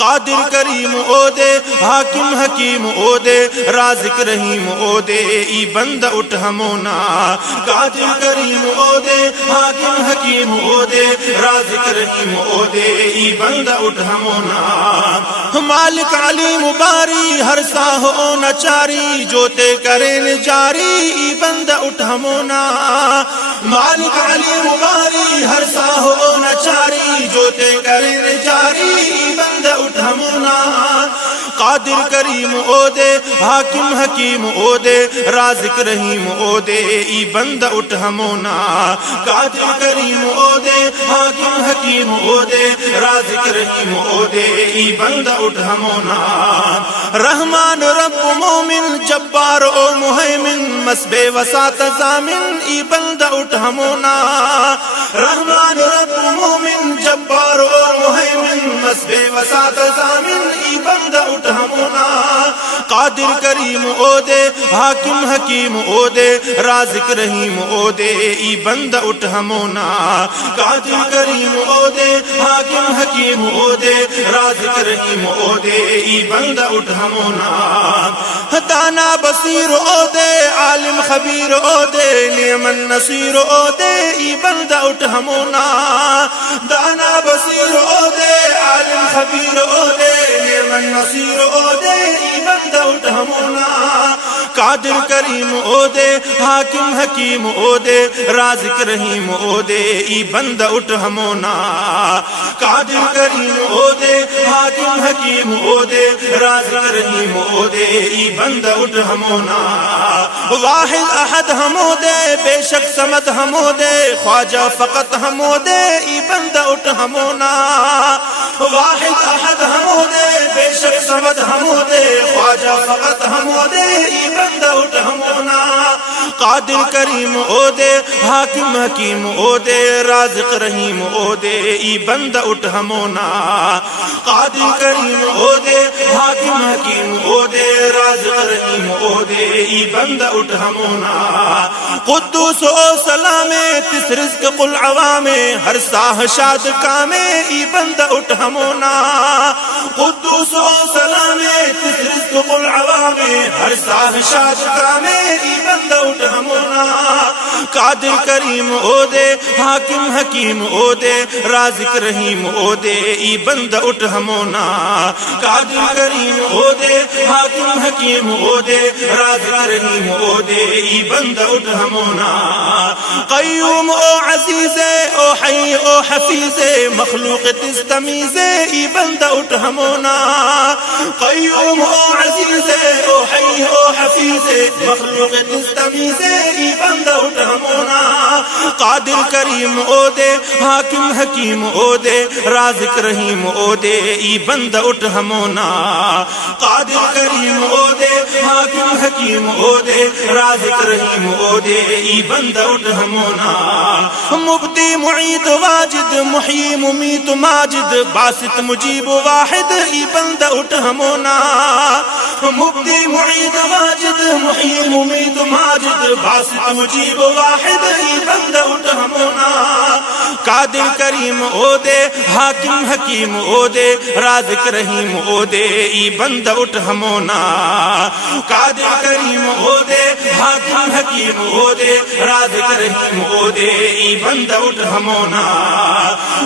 قادر کریم او دے حاکم حکیم او دے رازق رحیم او دے ای بند اٹھ ہمونا قادر کریم او دے حاکم حکیم او دے رازق رحیم او دے ای بند اٹھ ہمونا مالک علیم باری ہر ساہ او نچاری جوتے کریں جاری ای بند اٹھ ہمونا مالک علیم باری ہر ساہ او نچاری جوتے کریں جاری ای بند اٹھ ہمونا قادر کریم او دے حاکم حکیم او دے رازق رحیم او دے ای بند اٹھ ہمونا قادر کریم او دے حاکم حکیم او دے رازق رحیم او دے ای بند اٹھ ہمونا رحمان رب مومن جبار او مہیمن مسب وساط ضامن ای بند اٹھ ہمونا رحمان رب مومن جبار او مہیمن مسب وساط ضامن ای بند اٹھ ہمونا قادر کریم او دے حاکم حکیم او دے رازق رحیم او دے ای بند اٹھ ہمونا قادر کریم او دے حاکم حکیم او دے رازق رحیم او دے ای بند اٹھ ہمونا دانا بصیر او دے عالم خبیر او دے نعم النصیر او دے ای بند اٹھ ہمونا دانا بصیر او دے عالم خبیر او دے نعم النصیر او دے ای بند اٹھ ہمونا قادر کریم او دے حاکم حکیم او دے رازق رحیم او دے ای بند اٹھ ہمونا قادر کریم او دے حاکم حکیم او دے رازق رحیم او دے ای بند اٹھ ہمونا واحد احد ہمو دے بے شک صمد ہمو دے خواجہ فقط ہمو دے ای بند اٹھ ہمونا واحد احد ہمو دے بے شک صمد ہمو دے خواجہ فقط ہمو دے ای بند اٹھ ہمونا قادر کریم او دے حاکم حکیم او دے رازق رحیم او دے ای بند اٹھ ہمونا قادر کریم او دے حاکم حکیم او دے رازق رحیم او دے ای بند اٹھ ہمونا قدوس او سلام تس رزق قل عوام ہر ساہ شاد کام ای بند اٹھ ہمونا قدوس او سلام تس رزق قل عوام ہر ساہ شاد کام ای بند اٹھ ہمونا قادر کریم او دے حاکم حکیم او دے رازق رحیم او دے ای بند اٹھ ہمونا قادر کریم او دے حاکم حکیم او دے رازق رحیم او دے ای بند اٹھ ہمونا قیوم او عزیز او حی او حفیظ مخلوق تستمیز ای بند اٹھ ہمونا قیوم او عزیز او حی او حفیظ مخلوق تستمیز ای بند اٹھ ہمونا قادر کریم او دے حاکم حکیم او دے رازق رحیم او دے ای بند اٹھ ہمونا قادر کریم او دے حاکم حکیم او دے رازق رحیم او دے ای بند اٹھ ہمونا مبدی معید واجد محیی ممیت ماجد باسط مجیب واحد ای بند اٹھ ہمونا مبدی معید واجد محیی ممیت ماجد باسط مجیب واحد ای بند اٹھ ہمونا قادر کریم او دے حاکم حکیم او دے رازق رحیم او دے ای بند اٹھ ہمونا قادر کریم او دے حاکم حکیم او دے رازق رحیم او دے ای بند اٹھ ہمونا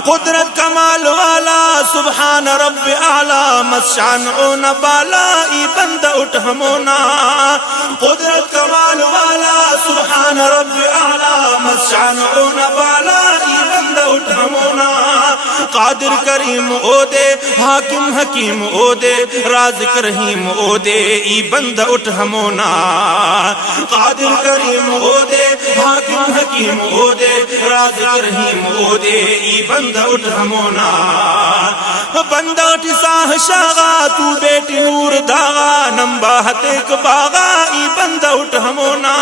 قدرت کمال والا سبحان رب اعلی مشان او نبالا ای بند اٹھ ہمونا قدرت کمال والا سبحان رب اعلی مشان او نبالا ای بند اٹھ ہمونا قادر کریم او دے حاکم حکیم او دے رازق رحیم او دے ای بند اٹھ ہمونا قادر کریم او دے حاکم حکیم او دے رازق رحیم او دے ای بند اٹھ ہمونا بندہ اٹھ ساہ شاغا تو بیٹی نور داغا نمبا ہتیک باغا ای بند اٹھ ہمونا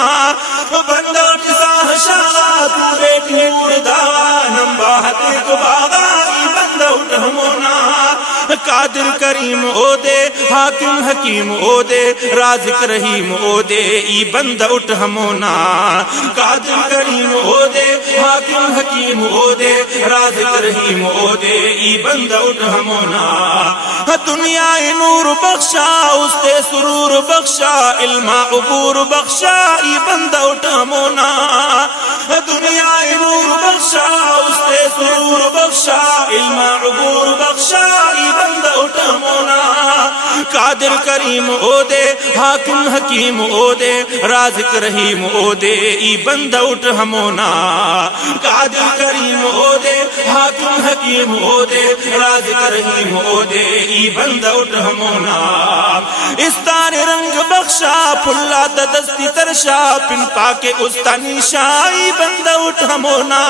بندہ اٹھ ساہ شاغا تو بیٹی نور داغا نمبا ہتیک باغا ای بند اٹھ ہمونا قادر کریم او دے حاکم حکیم او دے رازق رحیم او دے ای بند اٹھ ہمونا قادر کریم او دے حاکم حکیم او دے رازق رحیم او دے ای بند اٹھ ہمونا دنیا نور بخشا اس تے سرور بخشا علم عبور بخشا ای بندہ اٹھ ہمونا دنیا نور بخشا اس تے سرور بخشا علم عبور بخشا ای بندہ اٹھ ہمونا قادر کریم او دے حاکم حکیم او دے رازق رحیم او دے ای بندہ اٹھ ہمونا قادر کریم او دے حاکم حکیم او دے رازق رحیم او دے ای بندہ اٹھ ہمونا استار رنگ بخشا پھلا دستی ترشا پن پاکے استانی شائی بندہ اٹھ ہمونا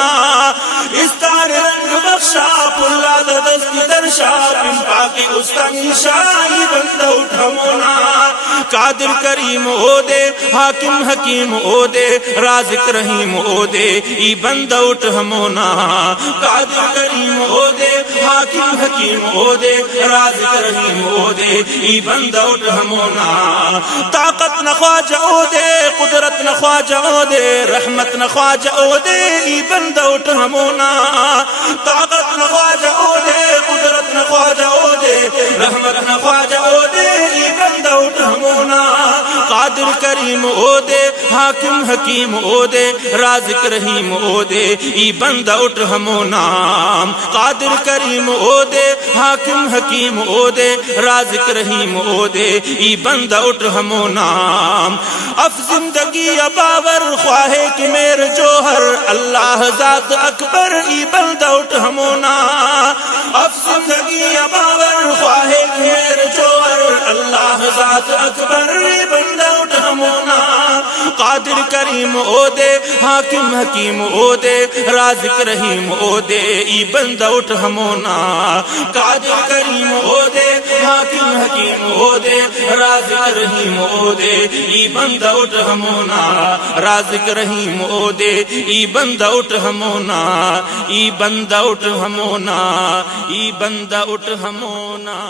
استار رنگ بخشا پھلا دستی ترشا پن پاکے استانی شائی بندہ اٹھ ہمونا قادر کریم او دے حاکم حکیم او دے رازق رحیم او دے ای بندہ اٹھ ہمونا قادر کریم او دے حاکم حکیم او دے رازق رحیم او دے ای بندہ اٹھ ہمونا طاقت نہ خواجہ او دے قدرت نہ خواجہ او دے رحمت نہ خواجہ او دے ای بندہ اٹھ ہمونا طاقت نہ خواجہ او دے قدرت نہ خواجہ او دے رحمت نہ خواجہ او دے ای بندہ اٹھ ہمونا قادر کریم او دے حاکم حکیم او دے رازق رحیم او دے ای بندہ اٹھ ہمونا قادر کریم او دے حاکم حکیم او دے رازق رحیم او دے ای بندہ اٹھ ہمونا اف زندگی باور خواہے کہ میرے جوہر اللہ ذات اکبر ای بندہ اٹھ ہمونا اف زندگی باور خواہے کہ میرے جوہر اللہ ذات اکبر ای بندہ اٹھ ہمونا قادر کریم او دے حاکم حکیم او دے رازق رحیم او دے ای بندہ اٹھ ہمونا قادر کریم او دے حاکم حکیم او دے رازق رحیم او دے ای بندہ اٹھ ہمونا رازق رحیم او دے ای بندہ اٹھ ہمونا ای بندہ اٹھ ہمونا ای بندہ اٹھ ہمونا